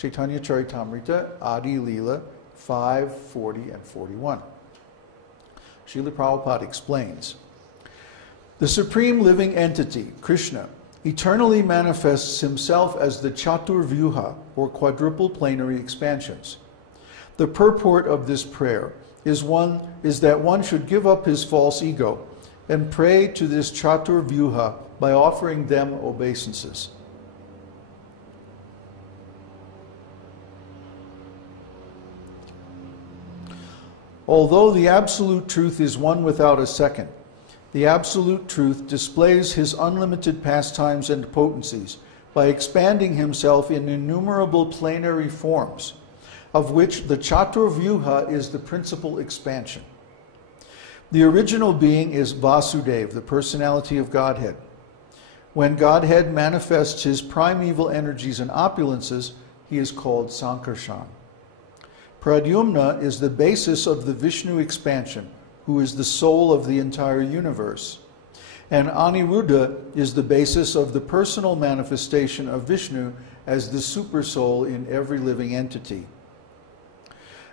Chaitanya Charitamrita, Adi Leela 5, 40, and 41. Srila Prabhupada explains, the supreme living entity, Krishna, eternally manifests himself as the Chaturvyuha, or quadruple planary expansions. The purport of this prayer is that one should give up his false ego and pray to this Chaturvyuha by offering them obeisances. Although the absolute truth is one without a second, the absolute truth displays his unlimited pastimes and potencies by expanding himself in innumerable planary forms, of which the Chaturvyuha is the principal expansion. The original being is Vasudeva, the personality of Godhead. When Godhead manifests his primeval energies and opulences, he is called Sankarshan. Pradyumna is the basis of the Vishnu expansion, who is the soul of the entire universe. And Aniruddha is the basis of the personal manifestation of Vishnu as the supersoul in every living entity.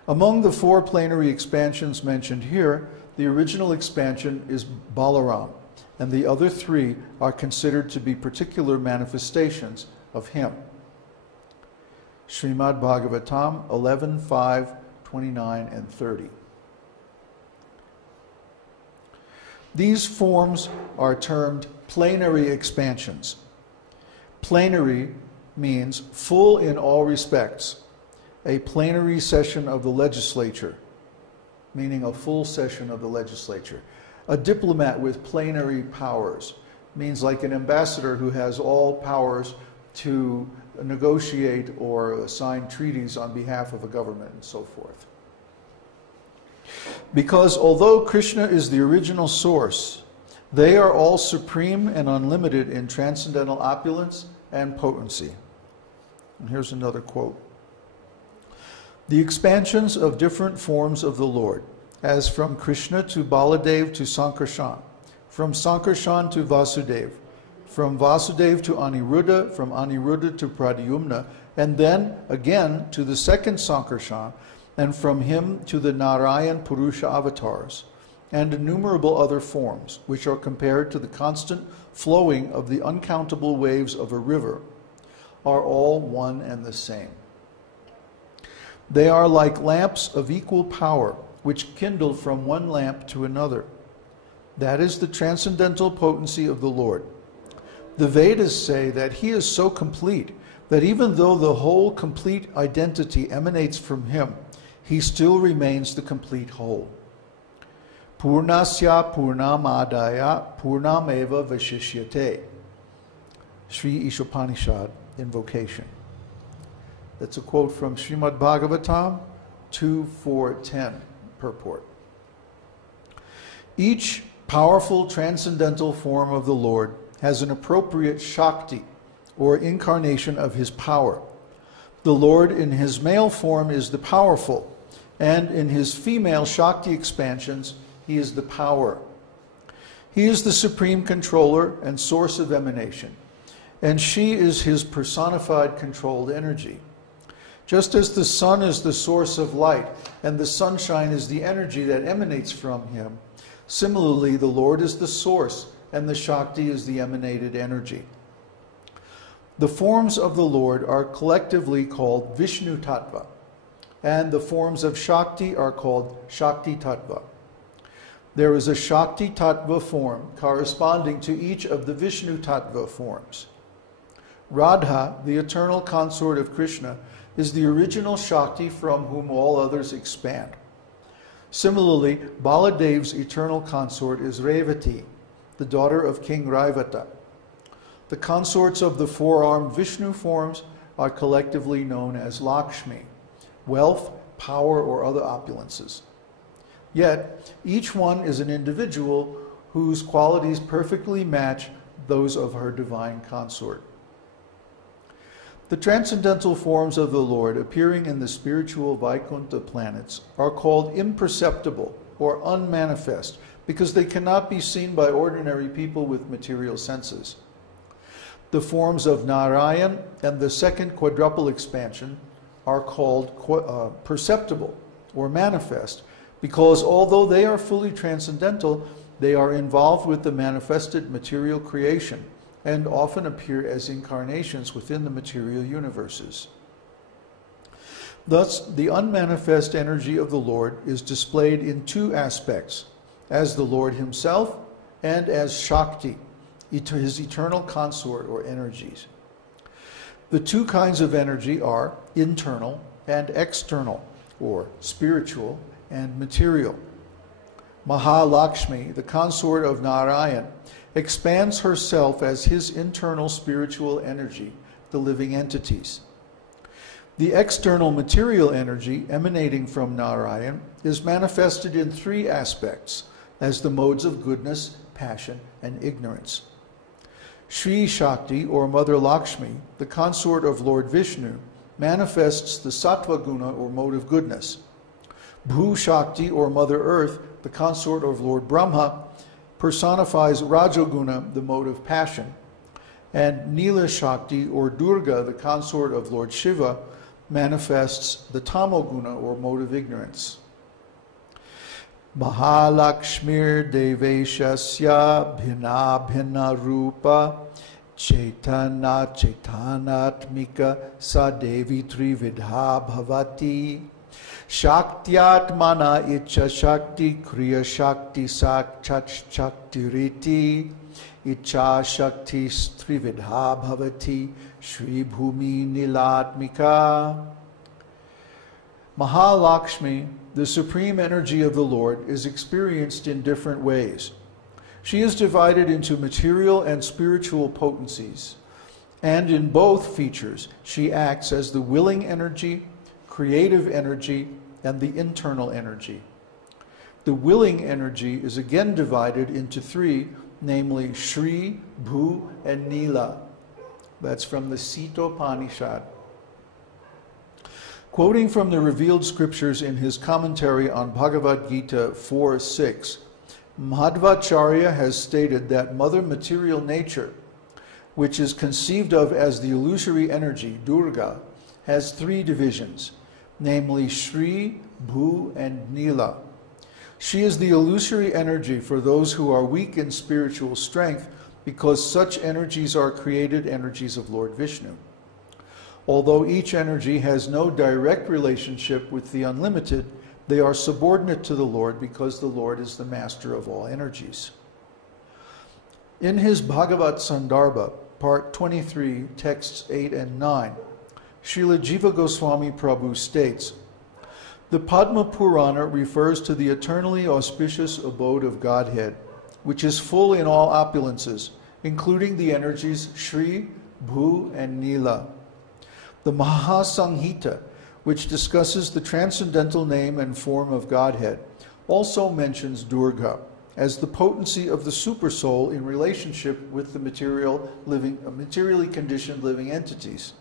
Among the 4 planary expansions mentioned here, the original expansion is Balaram, and the other 3 are considered to be particular manifestations of him. Srimad Bhagavatam 11, 5, 29, and 30. These forms are termed planary expansions. Plenary means full in all respects. A plenary session of the legislature, meaning a full session of the legislature. A diplomat with plenary powers means like an ambassador who has all powers to negotiate or sign treaties on behalf of a government and so forth. Because although Krishna is the original source, they are all supreme and unlimited in transcendental opulence and potency. And here's another quote. The expansions of different forms of the Lord, as from Krishna to Baladev to Sankarshan, from Sankarshan to Vasudeva, from Vasudeva to Aniruddha, from Aniruddha to Pradyumna, and then again to the second Sankarshan, and from him to the Narayan Purusha avatars, and innumerable other forms, which are compared to the constant flowing of the uncountable waves of a river, are all one and the same. They are like lamps of equal power, which kindle from one lamp to another. That is the transcendental potency of the Lord. The Vedas say that he is so complete that even though the whole complete identity emanates from him, he still remains the complete whole. Purnasya Purnamadaya Purnameva Vashishyate. Sri Ishopanishad, Invocation. That's a quote from Srimad Bhagavatam 2.4.10, purport. Each powerful transcendental form of the Lord has an appropriate Shakti, or incarnation of his power. The Lord in his male form is the powerful, and in his female Shakti expansions, he is the power. He is the supreme controller and source of emanation, and she is his personified controlled energy. Just as the sun is the source of light, and the sunshine is the energy that emanates from him, similarly the Lord is the source, and the Shakti is the emanated energy. The forms of the Lord are collectively called Vishnu Tattva, and the forms of Shakti are called Shakti Tattva. There is a Shakti Tattva form corresponding to each of the Vishnu Tattva forms. Radha, the eternal consort of Krishna, is the original Shakti from whom all others expand. Similarly, Baladev's eternal consort is Revati, the daughter of King Raivata. The consorts of the four-armed Vishnu forms are collectively known as Lakshmi, wealth, power, or other opulences. Yet, each one is an individual whose qualities perfectly match those of her divine consort. The transcendental forms of the Lord appearing in the spiritual Vaikuntha planets are called imperceptible or unmanifest because they cannot be seen by ordinary people with material senses. The forms of Narayan and the second quadruple expansion are called perceptible or manifest, because although they are fully transcendental, they are involved with the manifested material creation and often appear as incarnations within the material universes. Thus, the unmanifest energy of the Lord is displayed in two aspects, as the Lord himself and as Shakti, his eternal consort or energies. The two kinds of energy are internal and external, or spiritual and material. Mahalakshmi, the consort of Narayan, expands herself as his internal spiritual energy, the living entities. The external material energy emanating from Narayan is manifested in three aspects, as the modes of goodness, passion, and ignorance. Sri Shakti, or Mother Lakshmi, the consort of Lord Vishnu, manifests the Sattva Guna, or mode of goodness. Bhu Shakti, or Mother Earth, the consort of Lord Brahma, personifies Rajoguna, the mode of passion. And Nila Shakti, or Durga, the consort of Lord Shiva, manifests the Tamoguna, or mode of ignorance. Mahalakshmir Deveshasya Bhina Bhina Rupa Chaitana Chaitanatmika Sadevi Trividha Bhavati Shaktyatmana Icha Shakti Kriya Shakti Sakchat Shakti Riti Icha Shakti Trividha Bhavati Shri Bhumi Nilatmika. Mahalakshmi, the supreme energy of the Lord, is experienced in different ways. She is divided into material and spiritual potencies, and in both features she acts as the willing energy, creative energy, and the internal energy. The willing energy is again divided into three, namely Shri, Bhu, and Nila. That's from the Sita-upanishad. Quoting from the revealed scriptures in his commentary on Bhagavad Gita 4:6, Madhvacharya has stated that Mother Material Nature, which is conceived of as the illusory energy, Durga, has three divisions, namely Shri, Bhu, and Nila. She is the illusory energy for those who are weak in spiritual strength, because such energies are created energies of Lord Vishnu. Although each energy has no direct relationship with the unlimited, they are subordinate to the Lord because the Lord is the master of all energies. In his Bhagavat Sandarbha, part 23, texts 8 and 9, Srila Jiva Goswami Prabhu states, the Padma Purana refers to the eternally auspicious abode of Godhead, which is full in all opulences, including the energies Shri, Bhu, and Nila. The Mahasanghita, which discusses the transcendental name and form of Godhead, also mentions Durga as the potency of the supersoul in relationship with the materially conditioned living entities.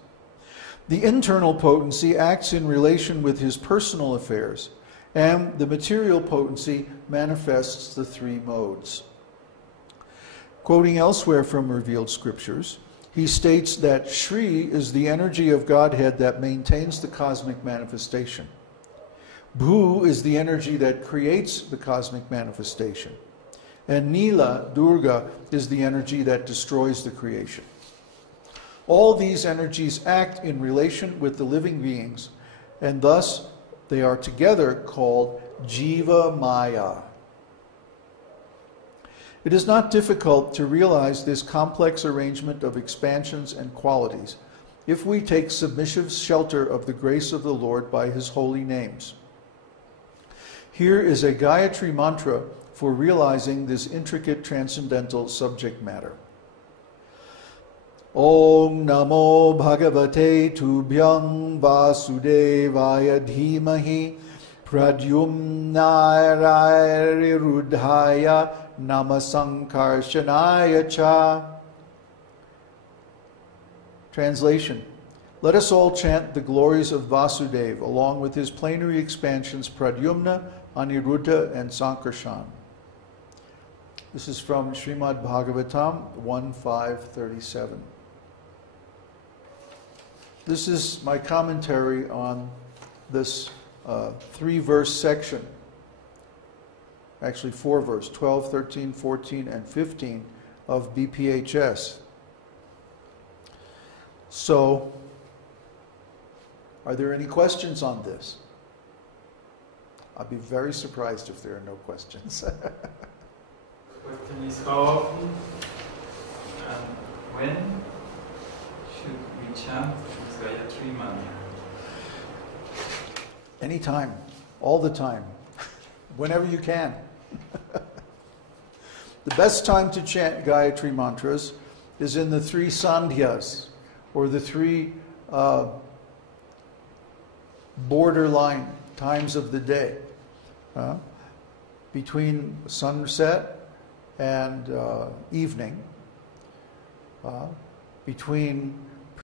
The internal potency acts in relation with his personal affairs, and the material potency manifests the three modes. Quoting elsewhere from revealed scriptures, he states that Shri is the energy of Godhead that maintains the cosmic manifestation. Bhu is the energy that creates the cosmic manifestation. And Nila, Durga, is the energy that destroys the creation. All these energies act in relation with the living beings, and thus they are together called Jiva Maya. It is not difficult to realize this complex arrangement of expansions and qualities if we take submissive shelter of the grace of the Lord by his holy names. Here is a Gayatri mantra for realizing this intricate transcendental subject matter. Om Namo Bhagavate Tubhyam Vasudevaya Dhimahi Pradyumnayarudhaya Namasankarshanaya Cha. Translation. Let us all chant the glories of Vasudeva along with his plenary expansions Pradyumna, Aniruddha, and Sankarshan. This is from Srimad Bhagavatam 1.5.37. This is my commentary on this 3-verse section. Actually 4-verse, 12, 13, 14, and 15 of BPHS. So, are there any questions on this? I'll be very surprised if there are no questions. The question is how often and when should we chant this Gayatri mantra? Anytime, all the time, whenever you can. The best time to chant Gayatri mantras is in the 3 sandhyas, or the 3 borderline times of the day. Between sunset and evening, between